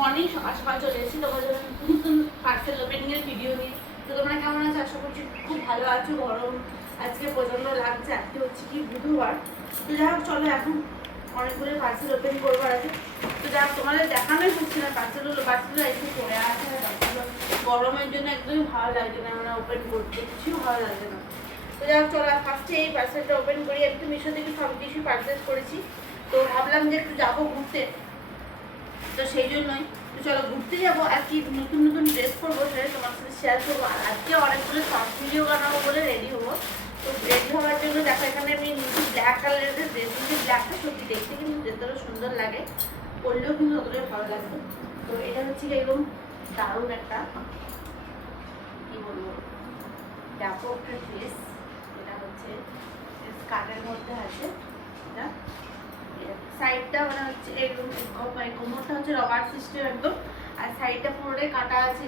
Morning, সকাল সকাল চলে এসেছি তোমার জন্য নতুন পার্সেল ওপেনিংয়ের ভিডিও নিয়ে। তো তোমরা কেমন আছো? আশা করছি খুব ভালো আছো। গরম আজকে প্রচণ্ড লাগছে। আজকে হচ্ছে কি বুধবার। তো যাই হোক, চলো এখন অনেকগুলো পার্সেল ওপেন করবার আছে। তো যাই হোক, তোমাদের দেখানোই হচ্ছে না পার্সেলগুলো একটু পড়ে আছে। পার্সেলগুলো গরমের জন্য একদমই ভালো লাগছে না, আমরা ওপেন করতে কিছুই ভালো লাগছে না। তো যাই হোক, চলো ফার্স্টে এই পার্সেলটা ওপেন করি। একটু মিশো থেকে সব কিছু পারচেস করেছি, তো ভাবলাম যে একটু যাবো ঘুরতে, তো সেই জন্যই। তো চলো ঘুরতে যাবো আর কি নতুন নতুন ড্রেস করবো, সেটা তোমার সাথে শেয়ার করবো। আর আজকে অনেকগুলো শর্ট ভিডিও বানাবো বলে রেডি হবো। তো রেডি হওয়ার জন্য দেখো এখানে আমি নিচ্ছি ব্ল্যাক কালারের ড্রেস। কিন্তু ব্ল্যাকটা সত্যি দেখতে কিন্তু যতটা সুন্দর লাগে, পরলেও কিন্তু ততটাই ভালো লাগবে। তো এটা হচ্ছে এরকম দারুণ একটা কি বলবো ব্যাপক একটা ড্রেস। এটা হচ্ছে স্কার্টের মধ্যে আছে। এটা সাইডটা মানে হচ্ছে এরকম, কোমরটা হচ্ছে রবার সিস্টেম একদম, আর সাইডটা পুরোটাই কাটা আছে।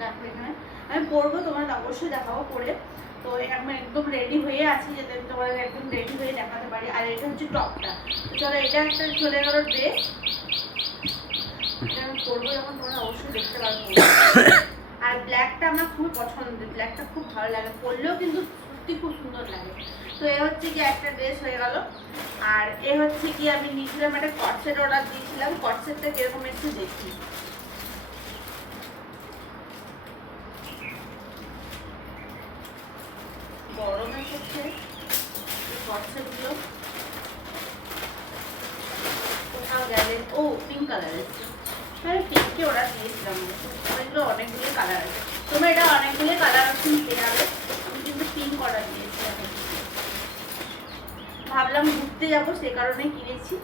দেখো এখানে আমি পরবো, তোমার অবশ্যই দেখাবো পরে। তো আমি একদম রেডি হয়ে আছি, যাতে আমি তোমার একদম রেডি হয়ে দেখাতে পারি। আর এটা হচ্ছে টপটা। তো চলো, এটা একটা চলে গেল ড্রেস। এটা আমি পরবো যখন তোমরা অবশ্যই দেখতে পারবো। আর ব্ল্যাকটা আমার খুব পছন্দ, ব্ল্যাকটা খুব ভালো লাগে, পরলেও কিন্তু সত্যি খুব সুন্দর লাগে। তো এ হচ্ছে কি একটা ড্রেস হয়ে গেল। আর এ হচ্ছে কি আমি নিয়েছিলাম একটা কটসেট অর্ডার দিয়েছিলাম। কটসেটটা কিরকম একটু দেখি। গরমে হচ্ছে কটসেটগুলো কোথাও গেলে ও পিঙ্ক কালারের, আমি পিঙ্কে অর্ডার দিয়েছিলাম। এগুলো অনেকগুলো কালার আছে, তোমরা এটা অনেকগুলো কালার অপশন পেয়ে যাবে। আমি কিন্তু পিঙ্ক অর্ডার দিয়েছিলাম, ভাবলাম ঘুরতে যাবো সে কারণে কিনেছি।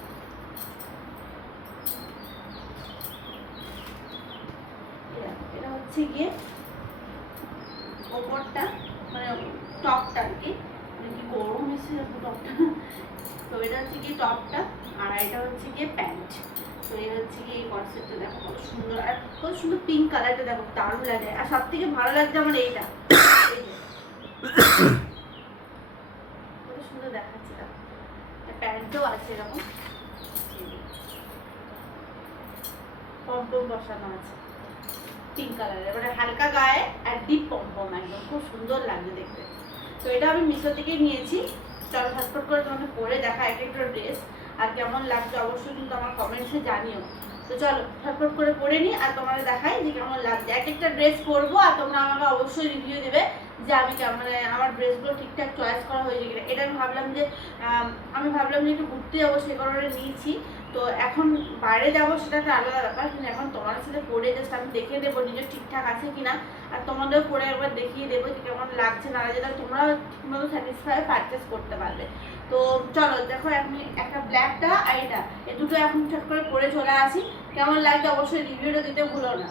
এটা হচ্ছে গিয়ে ওপরটা, মানে টপটা আর কি, মানে কি গরম এসে টপটা। তো এটা হচ্ছে গিয়ে টপটা, আর এটা হচ্ছে গিয়ে প্যান্ট। তো এই হচ্ছে গিয়ে এই কনসেপ্টটা দেখো কত সুন্দর, আর কত সুন্দর পিঙ্ক কালারটা দেখো, দারুণ লাগে। আর সব থেকে ভালো লাগছে আমার এইটা, কত সুন্দর দেখাচ্ছে। দেখো প্যান্টও আছে এরকম, পম্পম বসানো আছে পিঙ্ক কালারের, মানে হালকা গায়ে আর ডিপ পম্পম, একদম খুব সুন্দর লাগছে দেখতে। তো এটা আমি মিশো থেকে নিয়েছি। চলো ঝটপট করে তোমাকে পরে দেখা এক একটা ড্রেস, আর কেমন লাগছে অবশ্যই কিন্তু আমার কমেন্টসে জানিও। তো চলো ঝটপট করে পরে নিই আর তোমাদের দেখাই যে কেমন লাগছে। এক একটা ড্রেস পরবো আর তোমরা আমাকে অবশ্যই রিভিউ দেবে যে আমি কেমন, মানে আমার ড্রেসগুলো ঠিকঠাক চয়েস করা হয়েছে কিনা। এটা আমি ভাবলাম যে একটু ঘুরতে যাবো, সে কারণে নিয়েছি। তো এখন বাইরে যাবো সেটা একটা আলাদা ব্যাপার, কিন্তু এখন তোমাদের সাথে পরে জাস্ট আমি দেখে দেবো নিজের ঠিকঠাক আছে কিনা, আর তোমাদেরও পরে একবার দেখিয়ে দেবো যে কেমন লাগছে না, যেটা তোমরা ঠিকমতো স্যাটিসফাই পারচেস করতে পারবে। তো চলো দেখো, এখন একটা ব্ল্যাকটা আর এটা, এই দুটো এখন চট করে পরে চলে আসি। কেমন লাগছে অবশ্যই রিভিউটা দিতে ভুলো না।